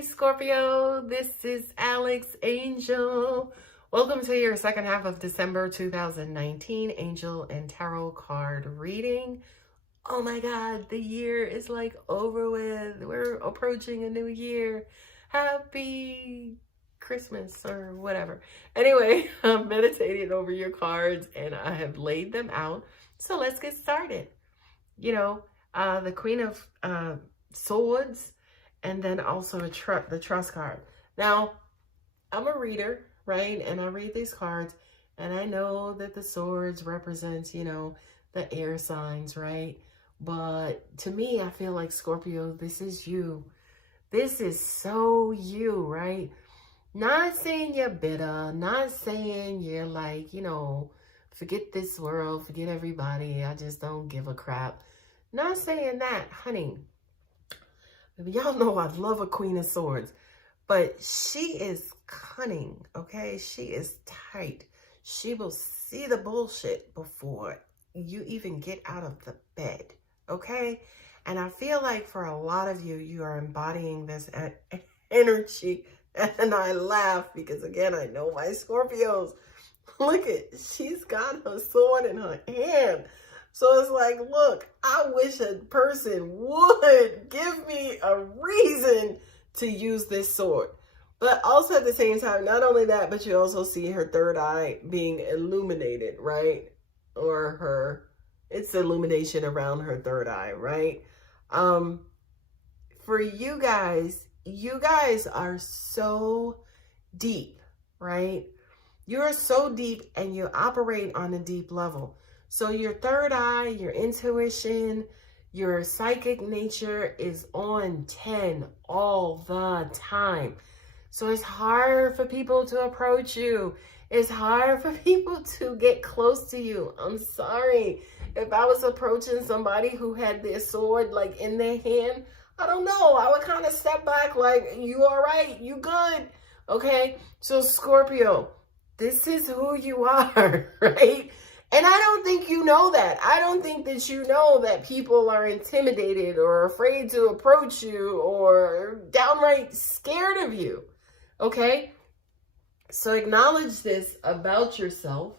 Hi, Scorpio. This is Alex Angel. Welcome to your second half of December 2019 Angel and Tarot card reading. Oh my God, the year is like over with. We're approaching a new year. Happy Christmas or whatever. Anyway, I'm meditating over your cards and I have laid them out. So let's get started. You know, the Queen of Swords, and then also the Trust card. Now, I'm a reader, right? And I read these cards, and I know that the swords represents, you know, the air signs, right? But to me, I feel like Scorpio, this is you. This is so you, right? Not saying you're bitter, not saying you're like, you know, forget this world, forget everybody, I just don't give a crap. Not saying that, honey. Y'all know I love a Queen of Swords, but she is cunning, okay? She is tight. She will see the bullshit before you even get out of the bed, okay? And I feel like for a lot of you, you are embodying this energy. And I laugh because, again, I know my Scorpios. Look she's got her sword in her hand. So it's like, look, I wish a person would give me a reason to use this sword. But also at the same time, not only that, but you also see her third eye being illuminated, right? Or it's illumination around her third eye, right? For you guys are so deep, right? You're so deep and you operate on a deep level. So your third eye, your intuition, your psychic nature is on 10 all the time. So it's hard for people to approach you. It's hard for people to get close to you. I'm sorry. If I was approaching somebody who had their sword like in their hand, I don't know. I would kind of step back like, you all right? You good? Okay? So Scorpio, this is who you are, right? And I don't think you know that. I don't think that you know that people are intimidated or afraid to approach you or downright scared of you. Okay? So acknowledge this about yourself.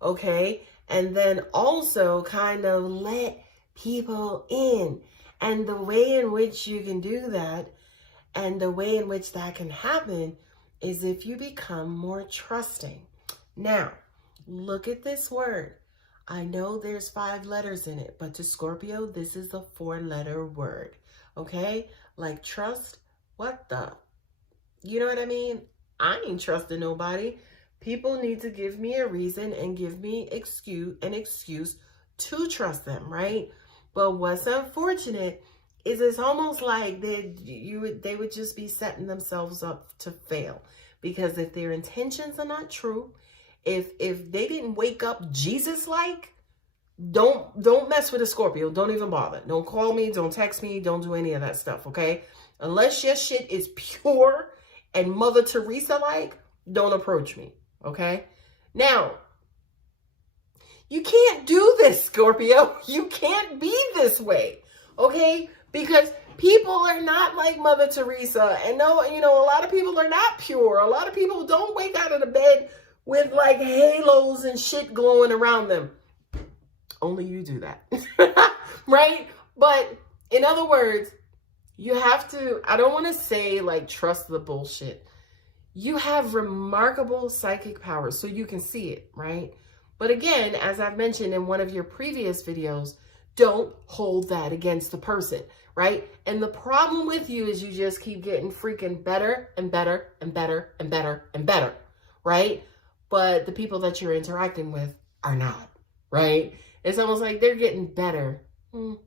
Okay? And then also kind of let people in. And the way in which you can do that and the way in which that can happen is if you become more trusting. Now, look at this word. I know there's 5 letters in it, but to Scorpio, this is a 4-letter word, okay? Like trust, what the? You know what I mean? I ain't trusting nobody. People need to give me a reason and give me an excuse to trust them, right? But what's unfortunate is it's almost like they would just be setting themselves up to fail. Because if their intentions are not true, if they didn't wake up Jesus-like, don't mess with a Scorpio. Don't even bother. Don't call me. Don't text me. Don't do any of that stuff, okay? Unless your shit is pure and Mother Teresa-like, don't approach me, okay? Now, you can't do this, Scorpio. You can't be this way, okay? Because people are not like Mother Teresa. And no, you know, a lot of people are not pure. A lot of people don't wake out of the bed with like halos and shit glowing around them. Only you do that, right? But in other words, you have to, I don't want to say like trust the bullshit. You have remarkable psychic powers, so you can see it, right? But again, as I've mentioned in one of your previous videos, don't hold that against the person, right? And the problem with you is you just keep getting freaking better and better and better and better and better, right? But the people that you're interacting with are not, right? It's almost like they're getting better. All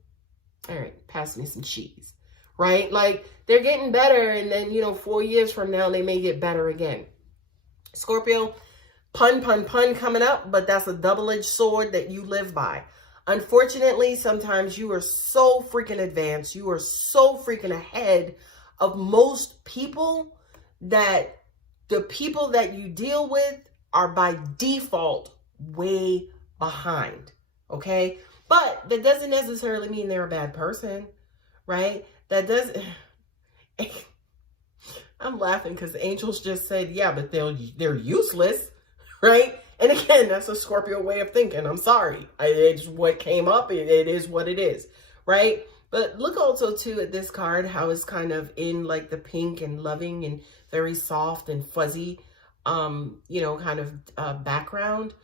right, pass me some cheese, right? Like they're getting better and then, you know, 4 years from now, they may get better again. Scorpio, pun coming up, but that's a double-edged sword that you live by. Unfortunately, sometimes you are so freaking advanced. You are so freaking ahead of most people that the people that you deal with are by default way behind, okay? But that doesn't necessarily mean they're a bad person, right? That doesn't, I'm laughing because the angels just said, yeah, but they're useless, right? And again, that's a Scorpio way of thinking. I'm sorry. It's what came up. It is what it is, right? But look also, too, at this card, how it's kind of in like the pink and loving and very soft and fuzzy, you know, kind of background.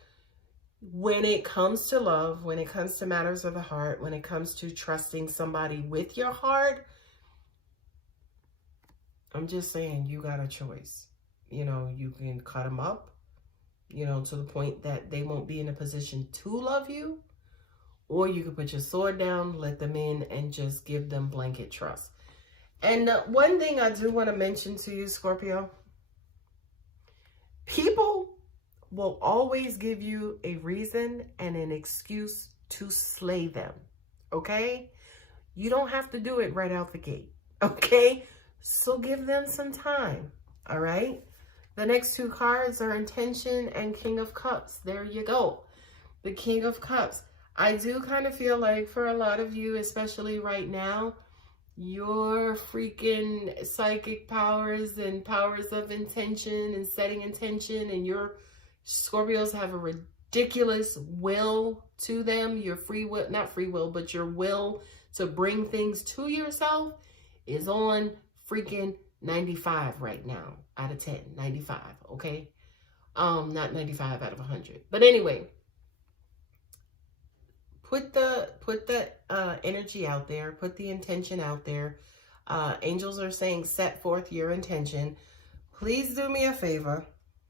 When it comes to love, when it comes to matters of the heart, when it comes to trusting somebody with your heart, I'm just saying you got a choice. You know, you can cut them up, you know, to the point that they won't be in a position to love you. Or you can put your sword down, let them in, and just give them blanket trust. And one thing I do want to mention to you, Scorpio, people will always give you a reason and an excuse to slay them, okay? You don't have to do it right out the gate, okay? So give them some time, all right? The next two cards are Intention and King of Cups. There you go. The King of Cups. I do kind of feel like for a lot of you, especially right now, your freaking psychic powers and powers of intention and setting intention, and your Scorpios have a ridiculous will to them. Your free will, not free will, but your will to bring things to yourself is on freaking 95 right now out of 10. 95, okay? Not 95 out of 100. But anyway, put the energy out there, put the intention out there. Angels are saying set forth your intention. Please do me a favor,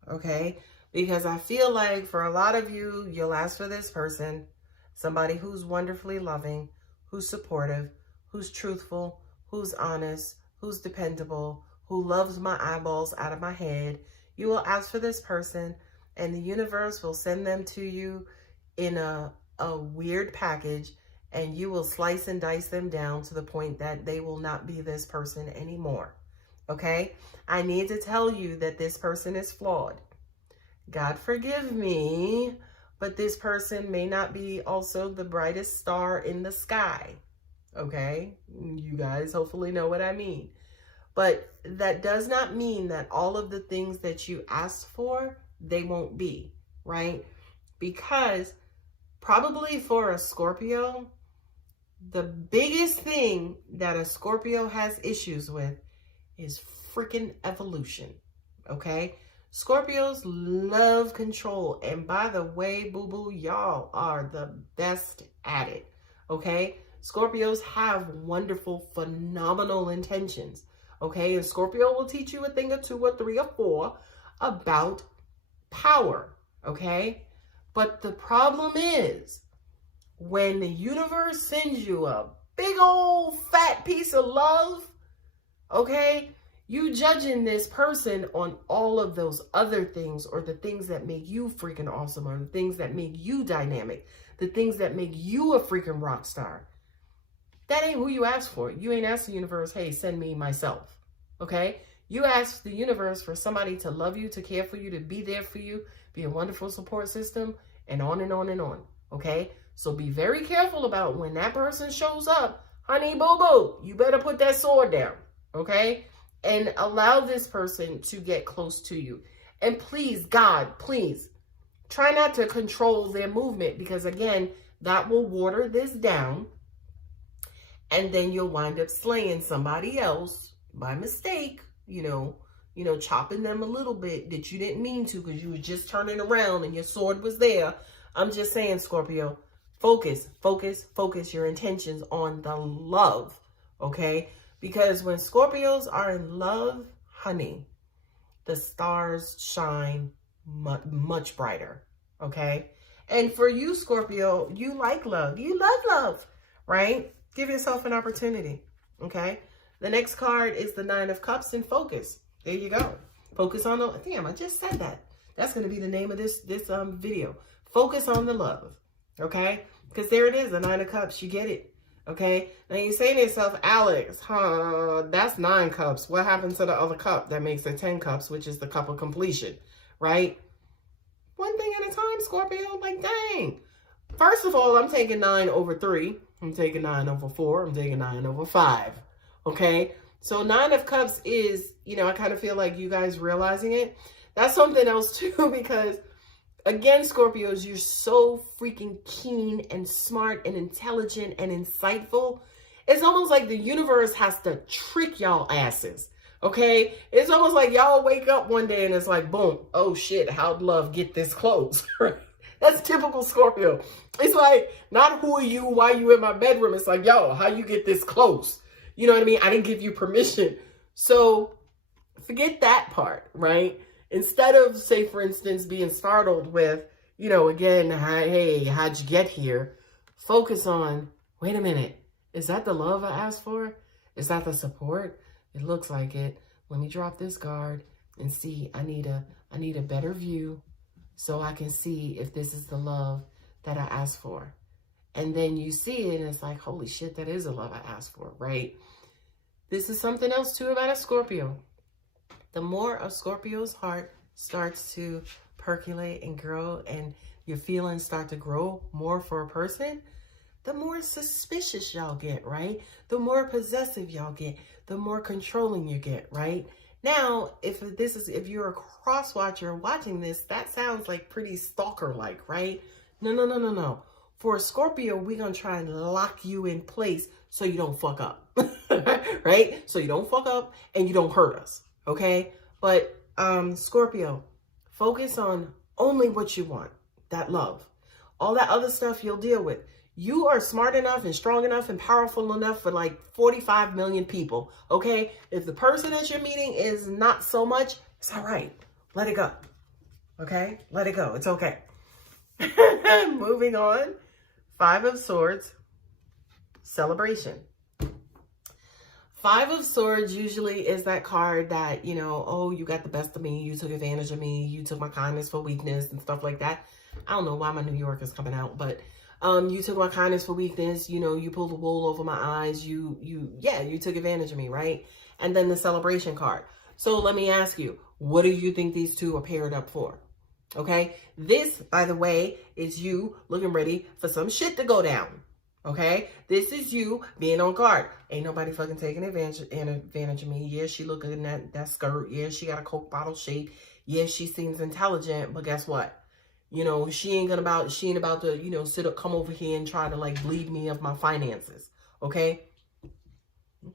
okay? Because I feel like for a lot of you, you'll ask for this person, somebody who's wonderfully loving, who's supportive, who's truthful, who's honest, who's dependable, who loves my eyeballs out of my head. You will ask for this person, and the universe will send them to you in a weird package, and you will slice and dice them down to the point that they will not be this person anymore. Okay? I need to tell you that this person is flawed. God forgive me, but this person may not be also the brightest star in the sky. Okay? You guys hopefully know what I mean. But that does not mean that all of the things that you asked for, they won't be, right? Because probably for a Scorpio, the biggest thing that a Scorpio has issues with is freaking evolution, okay? Scorpios love control. And by the way, boo-boo, y'all are the best at it, okay? Scorpios have wonderful, phenomenal intentions, okay? And Scorpio will teach you a thing or two or three or four about power, okay? But the problem is, when the universe sends you a big old fat piece of love, okay, you judging this person on all of those other things, or the things that make you freaking awesome, or the things that make you dynamic, the things that make you a freaking rock star. That ain't who you asked for. You ain't asked the universe, hey, send me myself, okay? You asked the universe for somebody to love you, to care for you, to be there for you, be a wonderful support system, and on and on and on, okay? So be very careful about when that person shows up. Honey, boo-boo, you better put that sword down, okay? And allow this person to get close to you. And please, God, please, try not to control their movement, because, again, that will water this down. And then you'll wind up slaying somebody else by mistake, you know, chopping them a little bit that you didn't mean to, because you were just turning around and your sword was there. I'm just saying, Scorpio, focus your intentions on the love, okay? Because when Scorpios are in love, honey, the stars shine much brighter, okay? And for you, Scorpio, you like love. You love love, right? Give yourself an opportunity, okay? The next card is the Nine of Cups, and focus. There you go. Focus on the, damn, I just said that. That's going to be the name of this video. Focus on the love, okay? Because there it is, the Nine of Cups. You get it, okay? Now you say to yourself, Alex, that's 9 cups. What happens to the other cup that makes it 10 cups, which is the cup of completion, right? One thing at a time, Scorpio. Like, dang. First of all, I'm taking 9 over 3. I'm taking 9 over 4. I'm taking 9 over 5, okay? So 9 of Cups is, you know, I kind of feel like you guys realizing it. That's something else too, because again, Scorpios, you're so freaking keen and smart and intelligent and insightful. It's almost like the universe has to trick y'all asses. Okay? It's almost like y'all wake up one day and it's like, boom, oh shit, how'd love get this close? Right? That's typical Scorpio. It's like, not who are you, why you in my bedroom? It's like, yo, how you get this close? You know what I mean? I didn't give you permission. So forget that part, right? Instead of, say, for instance, being startled with, you know, again, hey, how'd you get here? Focus on, wait a minute, is that the love I asked for? Is that the support? It looks like it. Let me drop this guard and see, I need a better view so I can see if this is the love that I asked for. And then you see it and it's like, holy shit, that is the love I asked for, right? This is something else too about a Scorpio. The more a Scorpio's heart starts to percolate and grow and your feelings start to grow more for a person, the more suspicious y'all get, right? The more possessive y'all get, the more controlling you get, right? Now, if you're a cross watcher watching this, that sounds like pretty stalker-like, right? No. For a Scorpio, we're going to try and lock you in place so you don't fuck up, right? So you don't fuck up and you don't hurt us, okay? But Scorpio, focus on only what you want, that love. All that other stuff you'll deal with. You are smart enough and strong enough and powerful enough for like 45 million people, okay? If the person that you're meeting is not so much, it's all right. Let it go, okay? Let it go. It's okay. Moving on. 5 of Swords, celebration. 5 of Swords usually is that card that, you know, oh, you got the best of me. You took advantage of me. You took my kindness for weakness and stuff like that. I don't know why my New York is coming out, but you took my kindness for weakness. You know, you pulled the wool over my eyes. You took advantage of me, right? And then the celebration card. So let me ask you, what do you think these two are paired up for? Okay. This, by the way, is you looking ready for some shit to go down. Okay. This is you being on guard. Ain't nobody fucking taking advantage of me. Yeah, she looking at that skirt. Yeah, she got a Coke bottle shape. Yeah, she seems intelligent, but guess what? You know, she ain't about to, you know, come over here and try to like bleed me of my finances. Okay. You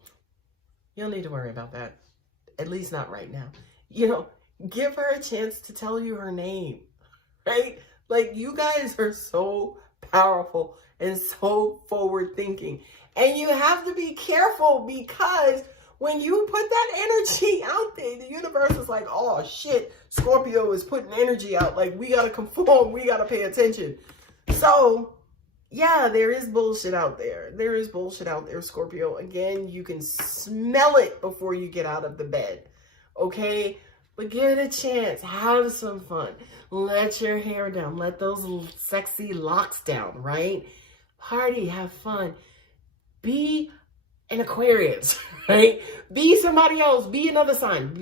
don't need to worry about that. At least not right now. You know, give her a chance to tell you her name, right? Like, you guys are so powerful and so forward thinking. And you have to be careful, because when you put that energy out there, the universe is like, oh shit, Scorpio is putting energy out. Like, we got to conform. We got to pay attention. So yeah, there is bullshit out there. There is bullshit out there, Scorpio. Again, you can smell it before you get out of the bed. Okay? But give it a chance. Have some fun. Let your hair down. Let those sexy locks down, right? Party. Have fun. Be an Aquarius, right? Be somebody else. Be another sign.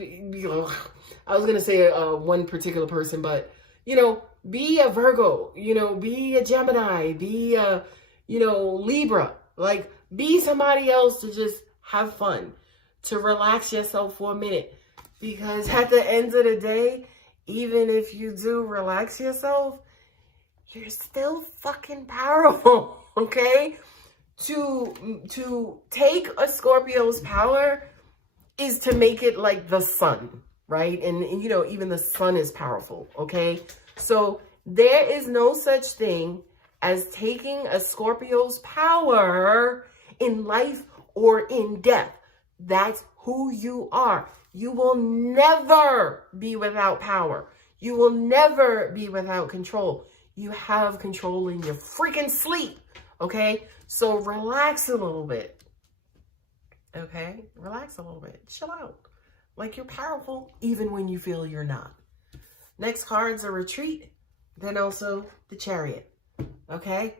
I was going to say one particular person, but, you know, be a Virgo, you know, be a Gemini, be a, you know, Libra. Like, be somebody else to just have fun, to relax yourself for a minute. Because at the end of the day, even if you do relax yourself, you're still fucking powerful, okay? To take a Scorpio's power is to make it like the sun, right? And you know, even the sun is powerful, okay? So there is no such thing as taking a Scorpio's power in life or in death. That's who you are. You will never be without power. You will never be without control. You have control in your freaking sleep, okay? So relax a little bit, okay? Relax a little bit. Chill out. Like, you're powerful even when you feel you're not. Next card's a retreat, then also the Chariot, okay?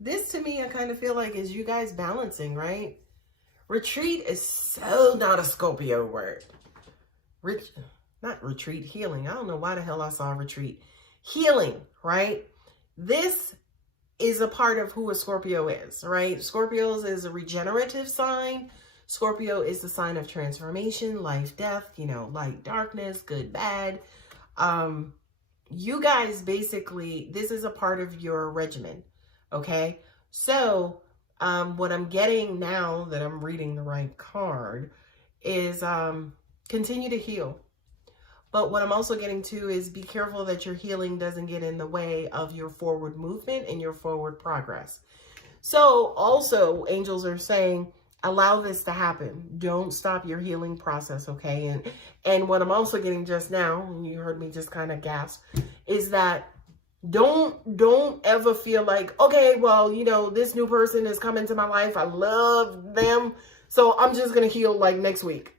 This to me, I kind of feel like is you guys balancing, right? Retreat is so not a Scorpio word. Not retreat, healing. I don't know why the hell I saw retreat. Healing, right? This is a part of who a Scorpio is, right? Scorpios is a regenerative sign. Scorpio is the sign of transformation, life, death, you know, light, darkness, good, bad. You guys basically, this is a part of your regimen, okay? So, what I'm getting now that I'm reading the right card is continue to heal. But what I'm also getting to is be careful that your healing doesn't get in the way of your forward movement and your forward progress. So also, angels are saying, allow this to happen. Don't stop your healing process, okay? And what I'm also getting just now, and you heard me just kind of gasp, is that don't ever feel like, okay, well, you know, this new person is coming to my life. I love them, so I'm just going to heal like next week.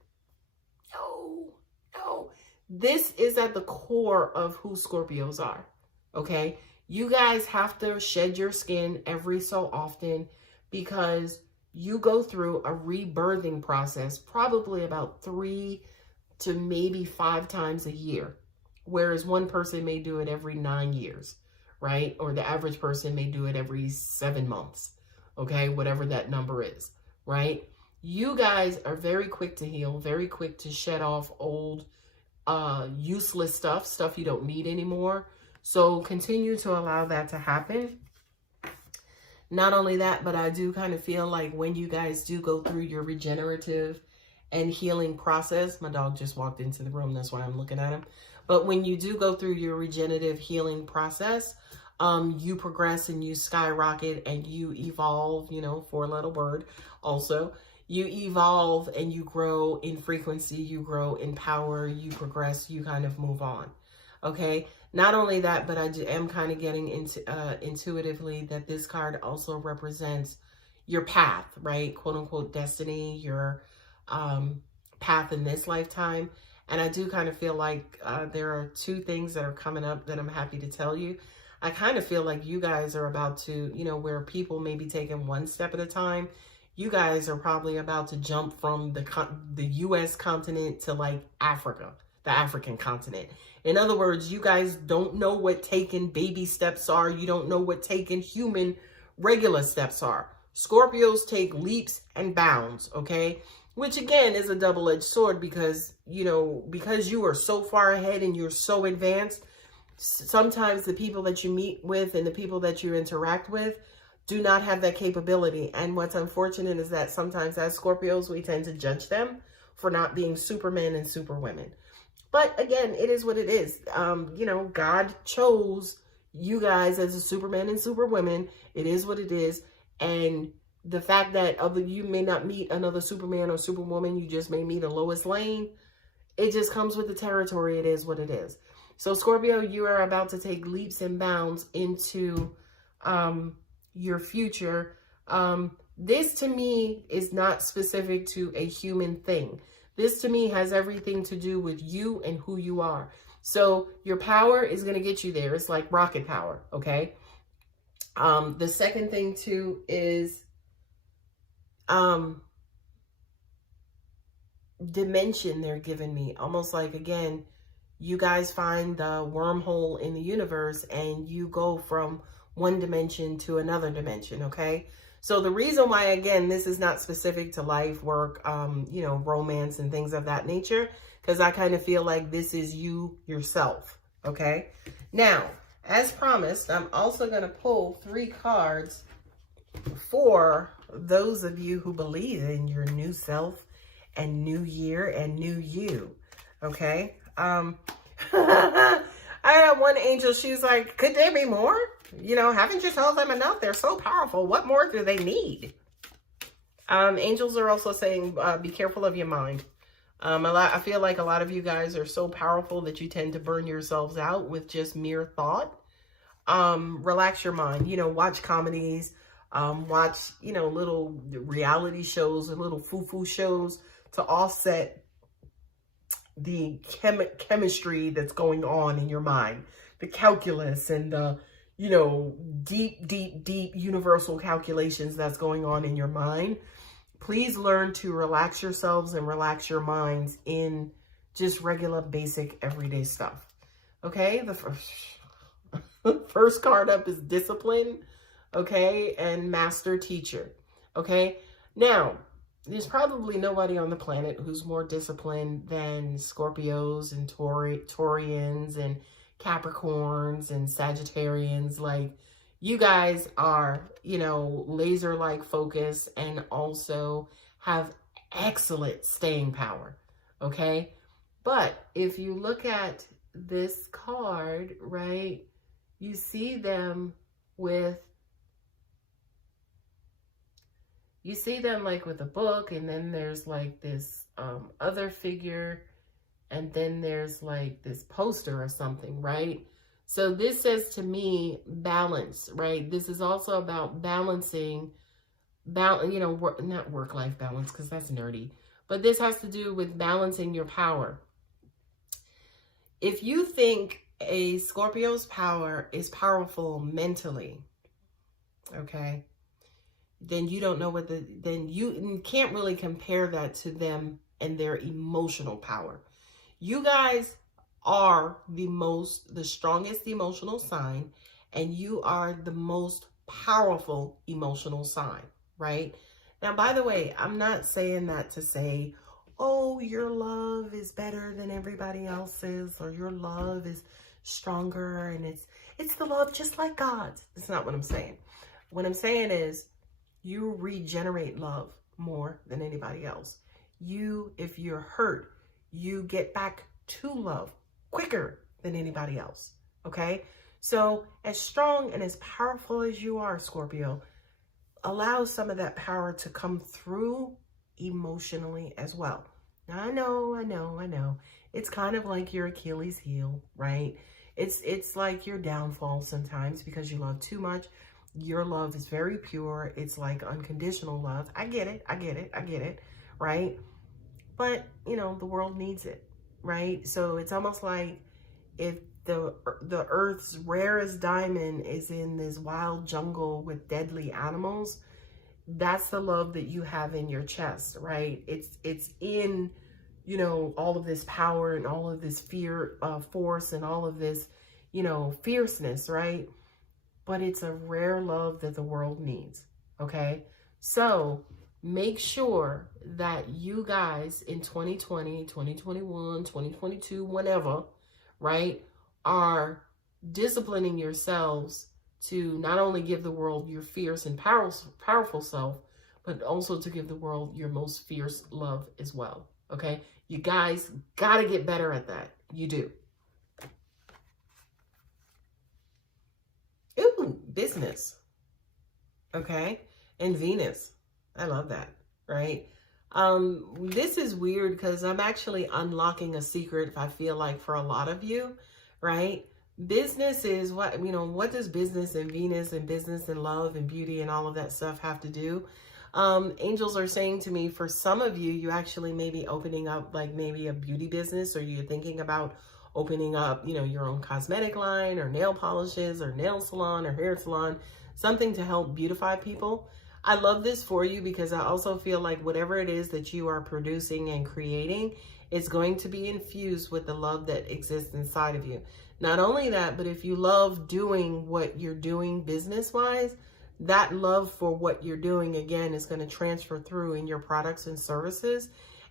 No. This is at the core of who Scorpios are, okay? You guys have to shed your skin every so often because you go through a rebirthing process probably about 3 to maybe 5 times a year, whereas one person may do it every 9 years, right? Or the average person may do it every 7 months, okay? Whatever that number is, right? You guys are very quick to heal, very quick to shed off old, useless stuff you don't need anymore. So continue to allow that to happen. Not only that, but I do kind of feel like when you guys do go through your regenerative and healing process, my dog just walked into the room, that's why I'm looking at him. But when you do go through your regenerative healing process, you progress and you skyrocket and you evolve, you know, 4-letter word also. You evolve and you grow in frequency, you grow in power, you progress, you kind of move on. Okay. Not only that, but I am kind of getting into intuitively that this card also represents your path, right? Quote unquote destiny, your path in this lifetime. And I do kind of feel like there are 2 things that are coming up that I'm happy to tell you. I kind of feel like you guys are about to, you know, where people may be taking 1 step at a time. You guys are probably about to jump from the U.S. continent to like Africa, the African continent. In other words, you guys don't know what taking baby steps are. You don't know what taking human regular steps are. Scorpios take leaps and bounds, okay? Which again is a double-edged sword because, you know, because you are so far ahead and you're so advanced, sometimes the people that you meet with and the people that you interact with do not have that capability. And what's unfortunate is that sometimes as Scorpios, we tend to judge them for not being supermen and superwomen. But again, it is what it is. You know, God chose you guys as a Superman and Superwomen. It is what it is. And the fact that you may not meet another Superman or Superwoman, you just may meet a Lois Lane. It just comes with the territory. It is what it is. So Scorpio, you are about to take leaps and bounds into your future. This to me is not specific to a human thing. This to me has everything to do with you and who you are. So your power is going to get you there. It's like rocket power, okay? The second thing too is dimension they're giving me. Almost like, again, you guys find the wormhole in the universe and you go from one dimension to another dimension, okay? So the reason why, again, this is not specific to life, work, you know, romance and things of that nature, because I kind of feel like this is you yourself, okay? Now, as promised, I'm also going to pull 3 cards for those of you who believe in your new self and new year and new you, okay? I had one angel, she's like, could there be more? You know, haven't you told them enough? They're so powerful. What more do they need? Angels are also saying, be careful of your mind. I feel like a lot of you guys are so powerful that you tend to burn yourselves out with just mere thought. Relax your mind. You know, watch comedies. Watch, you know, little reality shows and little foo-foo shows to offset the chemistry that's going on in your mind. The calculus and the, you know, deep universal calculations that's going on in your mind. Please learn to relax yourselves and relax your minds in just regular, basic, everyday stuff. Okay? The first card up is discipline. okay, and master teacher, okay? Now, there's probably nobody on the planet who's more disciplined than Scorpios and Taurians and Capricorns and Sagittarians. Like, you guys are, you know, laser-like focus and also have excellent staying power, okay? But if you look at this card, right, you see them with, you see them like with a book, and then there's like this other figure, and then there's like this poster or something, right? So this says to me balance, right? This is also about balancing, you know, not work-life balance, because that's nerdy, but this has to do with balancing your power. If you think a Scorpio's power is powerful mentally, okay, then you don't know what then you can't really compare that to them and their emotional power. You guys are the strongest emotional sign, and you are the most powerful emotional sign, right? Now, by the way, I'm not saying that to say, oh, your love is better than everybody else's, or your love is stronger and it's the love just like God's. That's not what I'm saying. What I'm saying is you regenerate love more than anybody else. You, if you're hurt, you get back to love quicker than anybody else, okay? So as strong and as powerful as you are, Scorpio, allow some of that power to come through emotionally as well. Now, I know. It's kind of like your Achilles heel, right? It's like your downfall sometimes because you love too much. Your love is very pure. It's like unconditional love. I get it, right? But, you know, the world needs it, right? So it's almost like if the earth's rarest diamond is in this wild jungle with deadly animals, that's the love that you have in your chest, right? It's in, you know, all of this power and all of this fear, force, and all of this, you know, fierceness, right? But it's a rare love that the world needs, okay? So make sure that you guys in 2020, 2021, 2022, whenever, right, are disciplining yourselves to not only give the world your fierce and powerful self, but also to give the world your most fierce love as well, okay? You guys got to get better at that. You do. Ooh, business. Okay? And Venus. I love that, right? This is weird because I'm actually unlocking a secret, I feel like, for a lot of you, right? Business is what, you know, what does business and Venus and business and love and beauty and all of that stuff have to do? Angels are saying to me, for some of you, you actually may be opening up like maybe a beauty business, or you're thinking about opening up, you know, your own cosmetic line or nail polishes or nail salon or hair salon, something to help beautify people. I love this for you because I also feel like whatever it is that you are producing and creating is going to be infused with the love that exists inside of you. Not only that, but if you love doing what you're doing business-wise, that love for what you're doing, again, is going to transfer through in your products and services,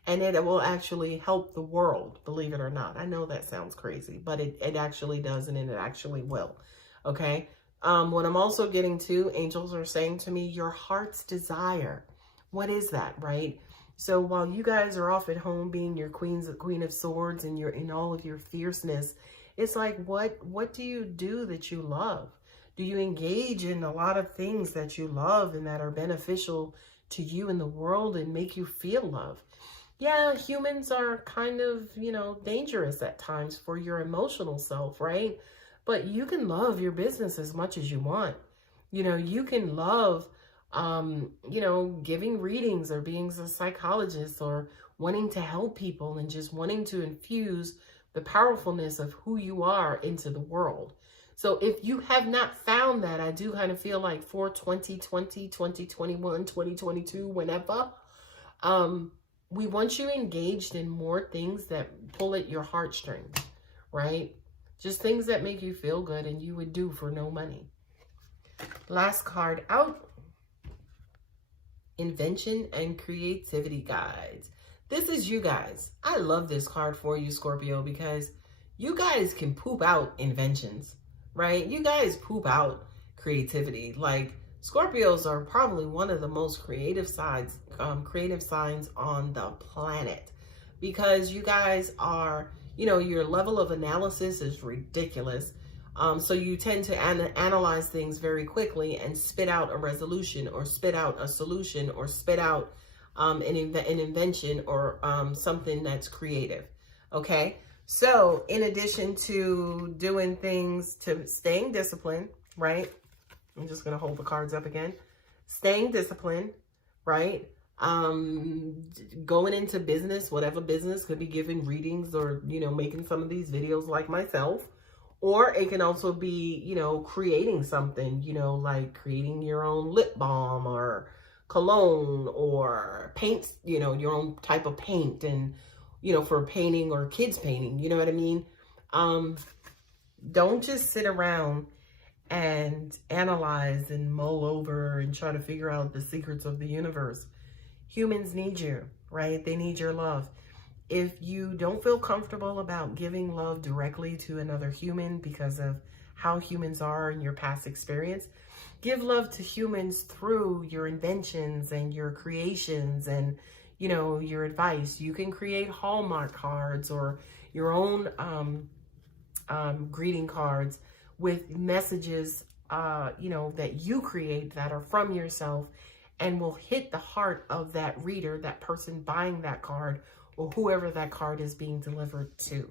and it will actually help the world, believe it or not. I know that sounds crazy, but it actually does, and it actually will, okay? What I'm also getting to, angels are saying to me, your heart's desire. What is that, right? So while you guys are off at home being your queen of swords and you're in all of your fierceness, it's like, what do you do that you love? Do you engage in a lot of things that you love and that are beneficial to you in the world and make you feel love? Yeah, humans are kind of, you know, dangerous at times for your emotional self, right? But you can love your business as much as you want. You know, you can love, you know, giving readings or being a psychologist or wanting to help people and just wanting to infuse the powerfulness of who you are into the world. So if you have not found that, I do kind of feel like for 2020, 2021, 2022, whenever, we want you engaged in more things that pull at your heartstrings, right? Just things that make you feel good and you would do for no money. Last card out. Invention and creativity guides. This is you guys. I love this card for you, Scorpio, because you guys can poop out inventions, right? You guys poop out creativity. Like, Scorpios are probably one of the most creative signs on the planet, because you guys are, you know, your level of analysis is ridiculous. So you tend to analyze things very quickly and spit out a resolution, or spit out a solution, or spit out an invention, or something that's creative. Okay. So in addition to doing things, to staying disciplined, right? I'm just going to hold the cards up again. Staying disciplined, right? Going into business, whatever business, could be giving readings, or, you know, making some of these videos like myself. Or it can also be, you know, creating something, you know, like creating your own lip balm or cologne, or paints, you know, your own type of paint, and, you know, for painting or kids painting, you know what I mean? Don't just sit around and analyze and mull over and try to figure out the secrets of the universe. Humans need you, right? They need your love. If you don't feel comfortable about giving love directly to another human because of how humans are in your past experience, give love to humans through your inventions and your creations and, you know, your advice. You can create Hallmark cards or your own greeting cards with messages, you know, that you create that are from yourself and will hit the heart of that reader, that person buying that card, or whoever that card is being delivered to.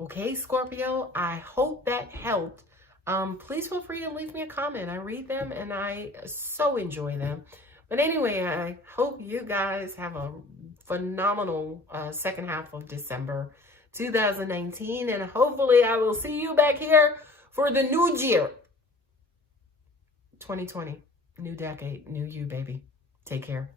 Okay, Scorpio, I hope that helped. Please feel free to leave me a comment. I read them and I so enjoy them. But anyway, I hope you guys have a phenomenal second half of December 2019. And hopefully I will see you back here for the new year. 2020, new decade, new you, baby. Take care.